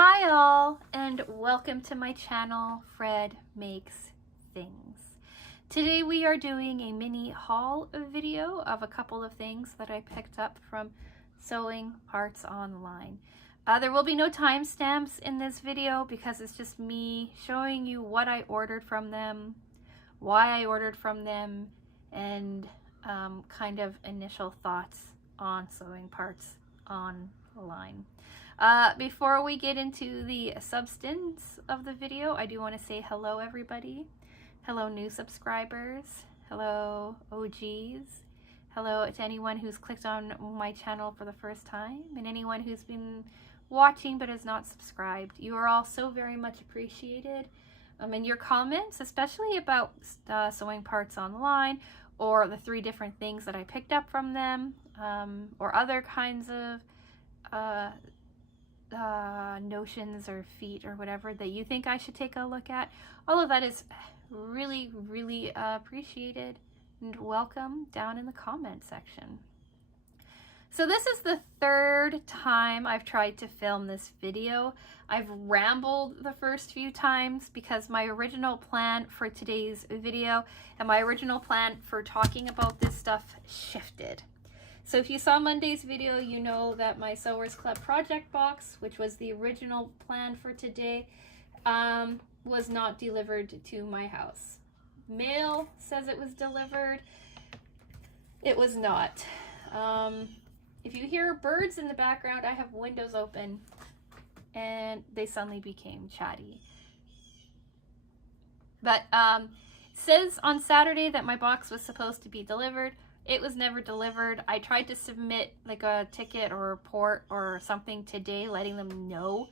Hi all, and welcome to my channel, Fred Makes Things. Today we are doing a mini haul video of a couple of things that I picked up from Sewing Parts Online. There will be no timestamps in this video because it's just me showing you what I ordered from them, why I ordered from them, and kind of initial thoughts on Sewing Parts Online. Before we get into the substance of the video, I do want to say hello everybody. Hello new subscribers. Hello OGs. Hello to anyone who's clicked on my channel for the first time, and anyone who's been watching but is not subscribed. You are all so very much appreciated. And your comments, especially about Sewing Parts Online, or the 3 different things that I picked up from them, or other kinds of notions or feet or whatever that you think I should take a look at. All of that is really appreciated and welcome down in the comment section. So this is the 3rd time I've tried to film this video. I've rambled the first few times because my original plan for today's video and my original plan for talking about this stuff shifted. So if you saw Monday's video, you know that my Sewers Club project box, which was the original plan for today, was not delivered to my house. Mail says it was delivered. It was not. If you hear birds in the background, I have windows open and they suddenly became chatty. But it says on Saturday that my box was supposed to be delivered. It was never delivered. I tried to submit like a ticket or a report or something today letting them know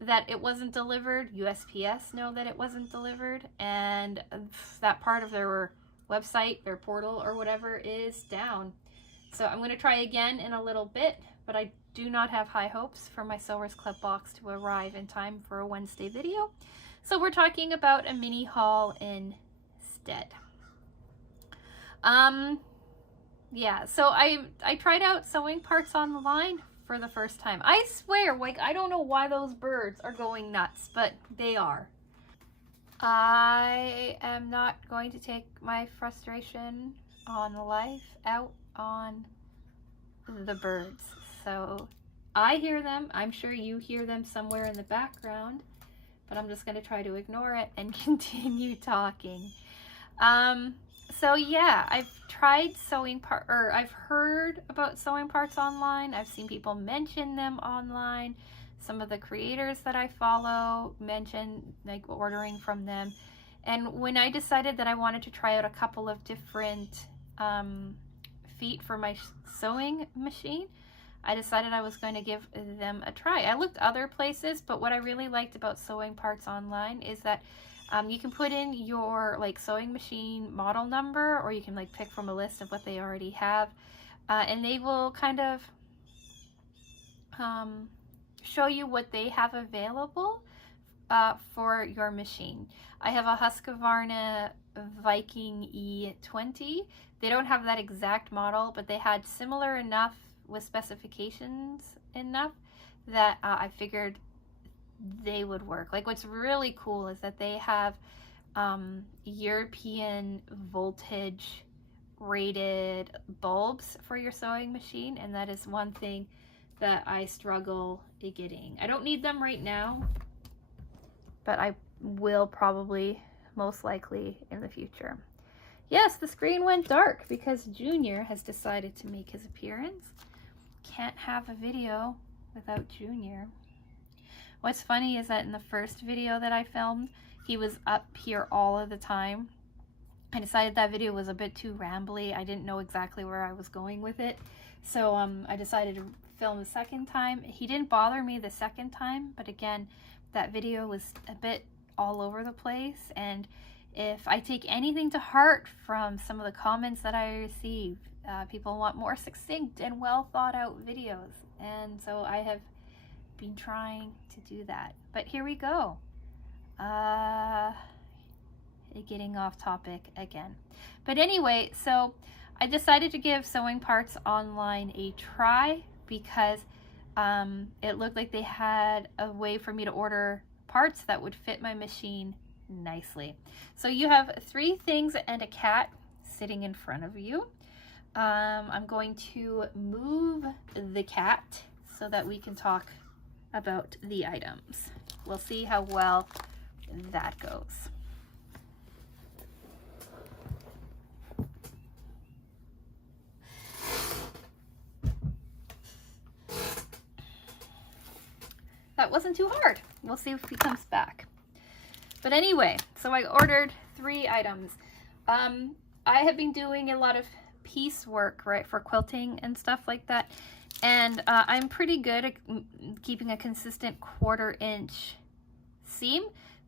that it wasn't delivered. USPS know that it wasn't delivered, and that part of their website, their portal or whatever, is down. So I'm going to try again in a little bit, but I do not have high hopes for my Sewers Club box to arrive in time for a Wednesday video. So we're talking about a mini haul instead. Yeah, so I tried out Sewing Parts Online for the first time. I swear, like, I don't know why those birds are going nuts, but they are. I am not going to take my frustration on life out on the birds. So I hear them. I'm sure you hear them somewhere in the background, but I'm just going to try to ignore it and continue talking. So yeah, I've tried I've heard about Sewing Parts Online. I've seen people mention them online. Some of the creators that I follow mention like ordering from them. And when I decided that I wanted to try out a couple of different feet for my sewing machine, I decided I was going to give them a try. I looked other places, but what I really liked about Sewing Parts Online is that you can put in your like sewing machine model number, or you can like pick from a list of what they already have, and they will kind of show you what they have available for your machine. I have a Husqvarna Viking E20. They don't have that exact model, but they had similar enough with specifications enough that I figured they would work. Like, what's really cool is that they have European voltage rated bulbs for your sewing machine, and that is one thing that I struggle getting. I don't need them right now, but I will probably most likely in the future. Yes, the screen went dark because Junior has decided to make his appearance. Can't have a video without Junior. What's funny is that in the first video that I filmed, he was up here all of the time. I decided that video was a bit too rambly. I didn't know exactly where I was going with it. So I decided to film the second time. He didn't bother me the second time, but again, that video was a bit all over the place. And if I take anything to heart from some of the comments that I receive, people want more succinct and well thought out videos. And so I have been trying to do that, but here we go. Getting off topic again, but anyway, so I decided to give Sewing Parts Online a try because It looked like they had a way for me to order parts that would fit my machine nicely. So you have 3 things and a cat sitting in front of you. I'm going to move the cat so that we can talk about the items. We'll see how well that goes. That wasn't too hard. We'll see if he comes back. But anyway, so I ordered 3 items. I have been doing a lot of piece work, right, for quilting and stuff like that. And I'm pretty good at keeping a consistent 1/4 inch seam.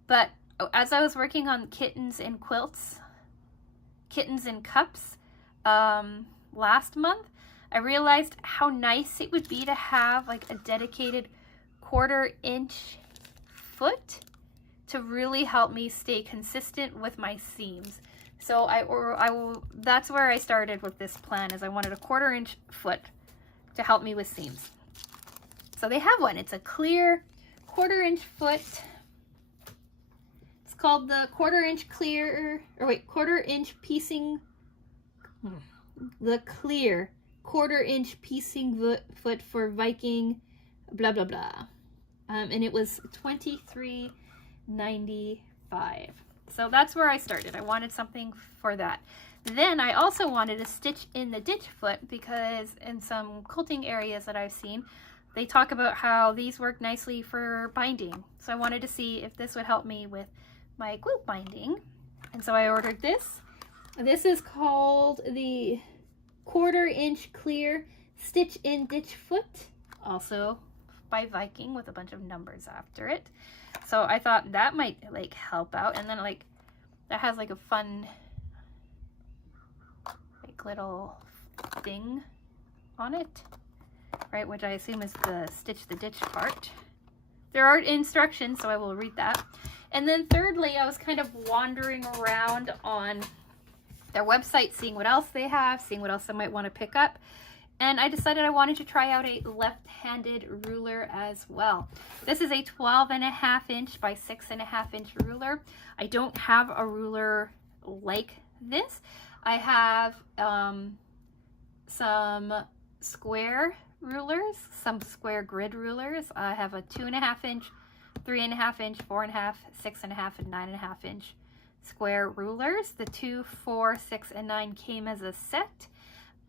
But as I was working on kittens and quilts, kittens and cups last month, I realized how nice it would be to have like a dedicated 1/4 inch foot to really help me stay consistent with my seams. So that's where I started with this plan, is I wanted a 1/4 inch foot to help me with seams. So they have one. It's a clear 1/4 inch foot. It's called the 1/4 inch clear, or wait, 1/4 inch piecing, the clear 1/4 inch piecing foot for Viking, blah, blah, blah. And it was $23.95. So that's where I started. I wanted something for that. Then I also wanted to stitch in the ditch foot, because in some quilting areas that I've seen, they talk about how these work nicely for binding. So I wanted to see if this would help me with my quilt binding. And so I ordered this. This is called the 1/4 inch clear stitch in ditch foot, also by Viking, with a bunch of numbers after it. So I thought that might like help out. And then like that has like a fun like little thing on it, right, which I assume is the stitch the ditch part. There are instructions, so I will read that. And then thirdly, I was kind of wandering around on their website, seeing what else they have, seeing what else I might want to pick up. And I decided I wanted to try out a left-handed ruler as well. This is a 12.5 inch by 6.5 inch ruler. I don't have a ruler like this. I have some square rulers, some square grid rulers. I have a 2.5 inch, 3.5 inch, 4.5, 6.5, and 9.5 inch square rulers. The 2, 4, 6, and 9 came as a set.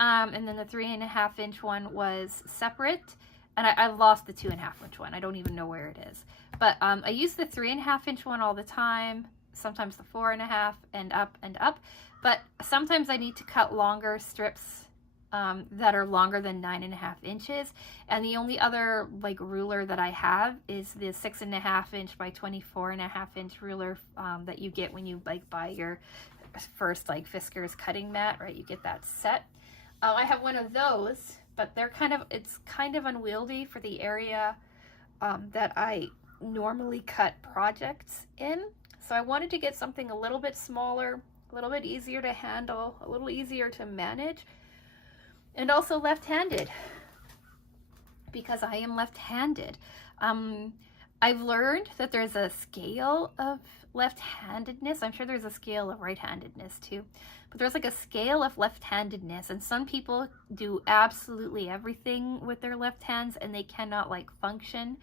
And then the 3.5 inch one was separate, and I lost the 2.5 inch one. I don't even know where it is. But I use the 3.5 inch one all the time, sometimes the 4.5 and up and up. But sometimes I need to cut longer strips that are longer than 9.5 inches. And the only other like ruler that I have is the 6.5 inch by 24.5 inch ruler that you get when you like buy your first like Fiskars cutting mat, right? You get that set. I have one of those, but it's kind of unwieldy for the area that I normally cut projects in. So I wanted to get something a little bit smaller, a little bit easier to handle, a little easier to manage, and also left-handed, because I am left-handed. I've learned that there's a scale of left-handedness. I'm sure there's a scale of right-handedness too, but there's like a scale of left-handedness, and some people do absolutely everything with their left hands and they cannot like function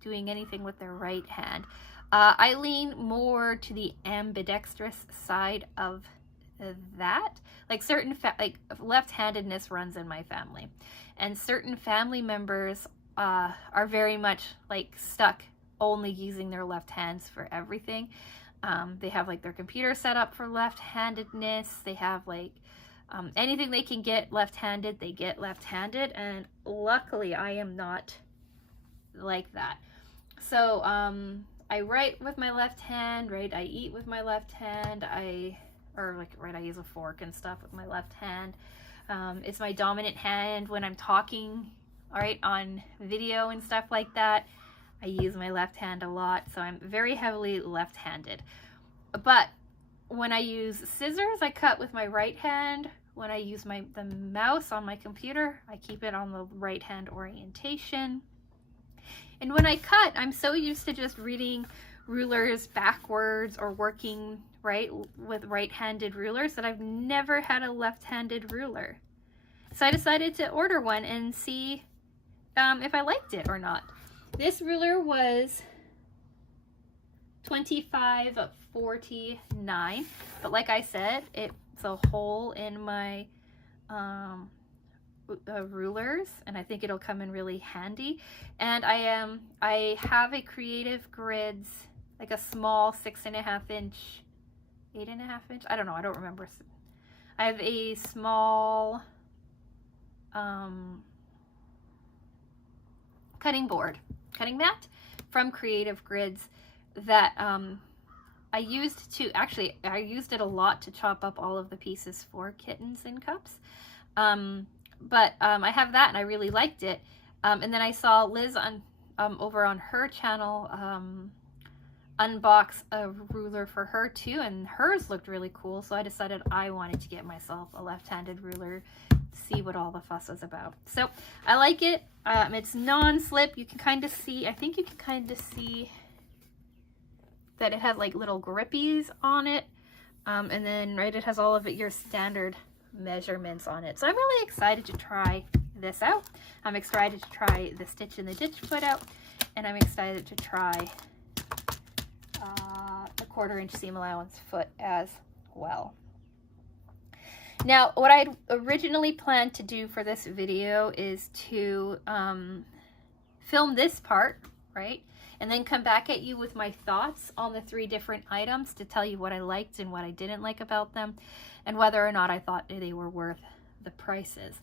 doing anything with their right hand. I lean more to the ambidextrous side of that. Like like left-handedness runs in my family, and certain family members are very much like stuck only using their left hands for everything. They have like their computer set up for left-handedness. They have like anything they can get left-handed, they get left-handed, and luckily I am not like that. So I write with my left hand, right? I eat with my left hand. I use a fork and stuff with my left hand. It's my dominant hand when I'm talking, all right, on video and stuff like that. I use my left hand a lot, so I'm very heavily left-handed. But when I use scissors, I cut with my right hand, when I use the mouse on my computer, I keep it on the right hand orientation. And when I cut, I'm so used to just reading rulers backwards or working with right-handed rulers that I've never had a left-handed ruler. So I decided to order one and see if I liked it or not. This ruler was $25.49, but like I said, it's a hole in my rulers, and I think it'll come in really handy. And I have a Creative Grids, like a small 6.5 inch, 8.5 inch, I don't know, I don't remember. I have a small cutting mat from Creative Grids that I used it a lot to chop up all of the pieces for kittens and cups. But I have that and I really liked it. And then I saw Liz over on her channel unbox a ruler for her too, and hers looked really cool. So I decided I wanted to get myself a left-handed ruler, see what all the fuss was about. So I like it. It's non-slip. You can kind of see, I think you can kind of see that it has like little grippies on it. And then it has all of your standard measurements on it. So I'm really excited to try this out. I'm excited to try the Stitch in the Ditch foot out, and I'm excited to try the 1/4 inch seam allowance foot as well. Now, what I'd originally planned to do for this video is to film this part, right? And then come back at you with my thoughts on the 3 different items to tell you what I liked and what I didn't like about them, and whether or not I thought they were worth the prices.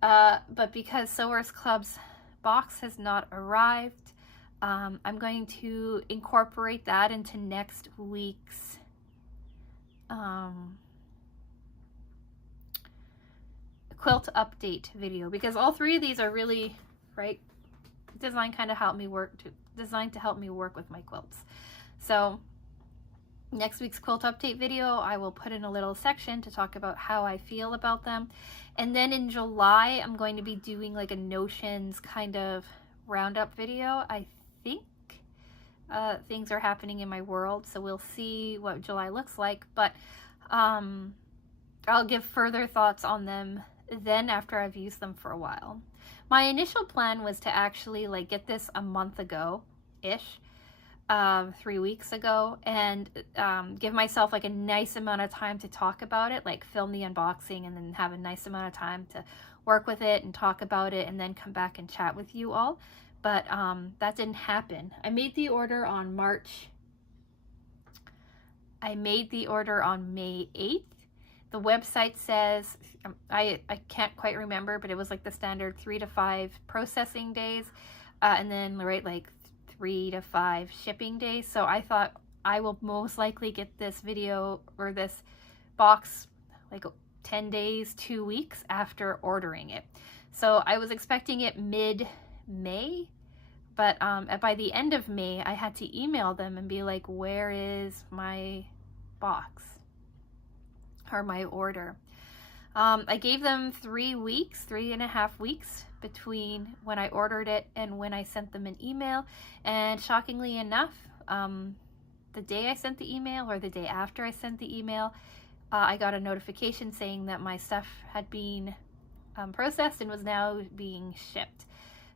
But because Sewers Club's box has not arrived, I'm going to incorporate that into next week's quilt update video, because all 3 of these are really designed to help me work with my quilts. So next week's quilt update video, I will put in a little section to talk about how I feel about them. And then in July, I'm going to be doing like a notions kind of roundup video. I think things are happening in my world, so we'll see what July looks like. But I'll give further thoughts on them then after I've used them for a while. My initial plan was to actually get this a month ago-ish, 3 weeks ago, and give myself a nice amount of time to talk about it, film the unboxing and then have a nice amount of time to work with it and talk about it and then come back and chat with you all. But that didn't happen. I made the order on May 8th. The website says, I can't quite remember, but it was the standard 3 to 5 processing days, and then 3 to 5 shipping days. So I thought I will most likely get this video or this box 10 days, 2 weeks after ordering it. So I was expecting it mid-May, but by the end of May, I had to email them and be like, where is my box or my order? I gave them 3.5 weeks between when I ordered it and when I sent them an email. And shockingly enough, the day I sent the email or the day after I sent the email, I got a notification saying that my stuff had been processed and was now being shipped.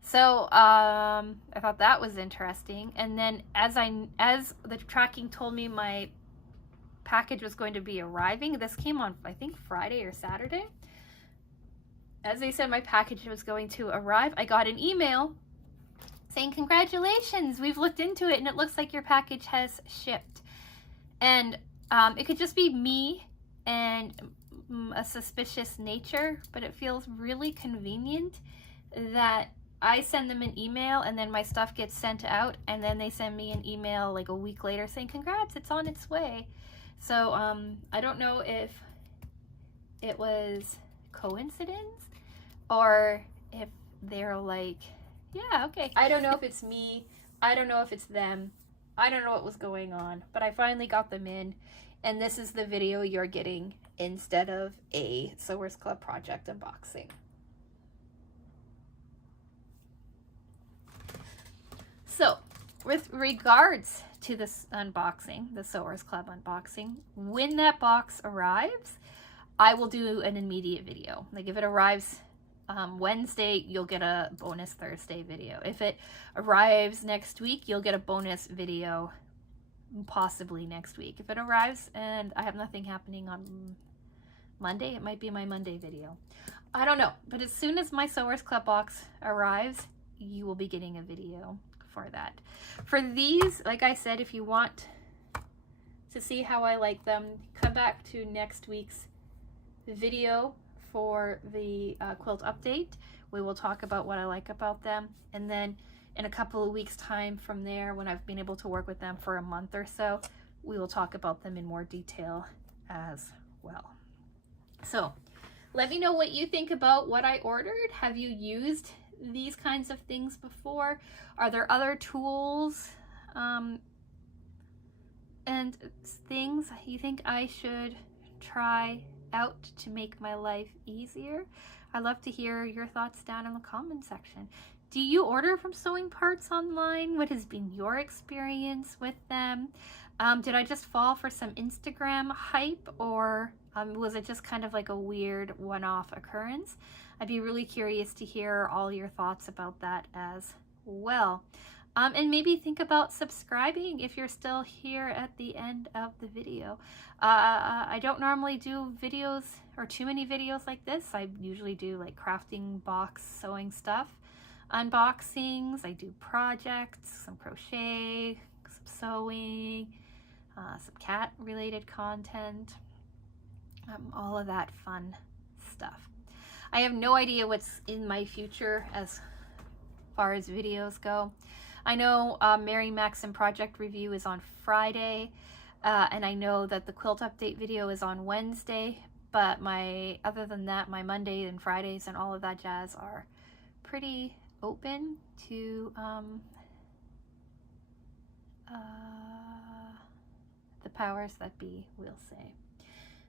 So I thought that was interesting. And then as the tracking told me my package was going to be arriving, this came on I think Friday or Saturday. As they said my package was going to arrive, I got an email saying, congratulations, we've looked into it and it looks like your package has shipped. And it could just be me and a suspicious nature, but it feels really convenient that I send them an email and then my stuff gets sent out and then they send me an email a week later saying, congrats, it's on its way. So I don't know if it was coincidence or if they're yeah, okay. I don't know if it's me. I don't know if it's them. I don't know what was going on, but I finally got them in, and this is the video you're getting instead of a Sewers Club project unboxing. So, with regards to this unboxing, the Sewers Club unboxing, when that box arrives, I will do an immediate video. Like if it arrives Wednesday, you'll get a bonus Thursday video. If it arrives next week, you'll get a bonus video possibly next week. If it arrives and I have nothing happening on Monday, it might be my Monday video. I don't know, but as soon as my Sewers Club box arrives, you will be getting a video for that. For these, like I said, if you want to see how I like them, come back to next week's video for the quilt update. We will talk about what I like about them, and then in a couple of weeks time from there, when I've been able to work with them for a month or so, we will talk about them in more detail as well. So let me know what you think about what I ordered. Have you used these kinds of things before? Are there other tools and things you think I should try out to make my life easier? I'd love to hear your thoughts down in the comment section. Do you order from Sewing Parts online? What has been your experience with them? Did I just fall for some Instagram hype, or was it just kind of like a weird one-off occurrence? I'd be really curious to hear all your thoughts about that as well. And maybe think about subscribing if you're still here at the end of the video. I don't normally do videos or too many videos like this. I usually do like crafting, box, sewing stuff, unboxings. I do projects, some crochet, some sewing, some cat related content, all of that fun stuff. I have no idea what's in my future as far as videos go. I know Mary Maxim project review is on Friday, and I know that the quilt update video is on Wednesday, but other than that, my Monday and Fridays and all of that jazz are pretty open to the powers that be, we'll say.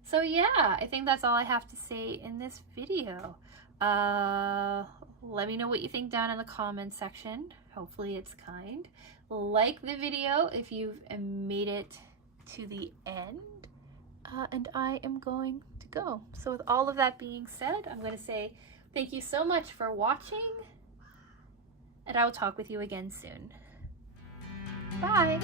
So yeah, I think that's all I have to say in this video. Let me know what you think down in the comment section. Hopefully it's kind. Like the video if you've made it to the end. And I am going to go. So with all of that being said, I'm going to say thank you so much for watching, and I will talk with you again soon. Bye!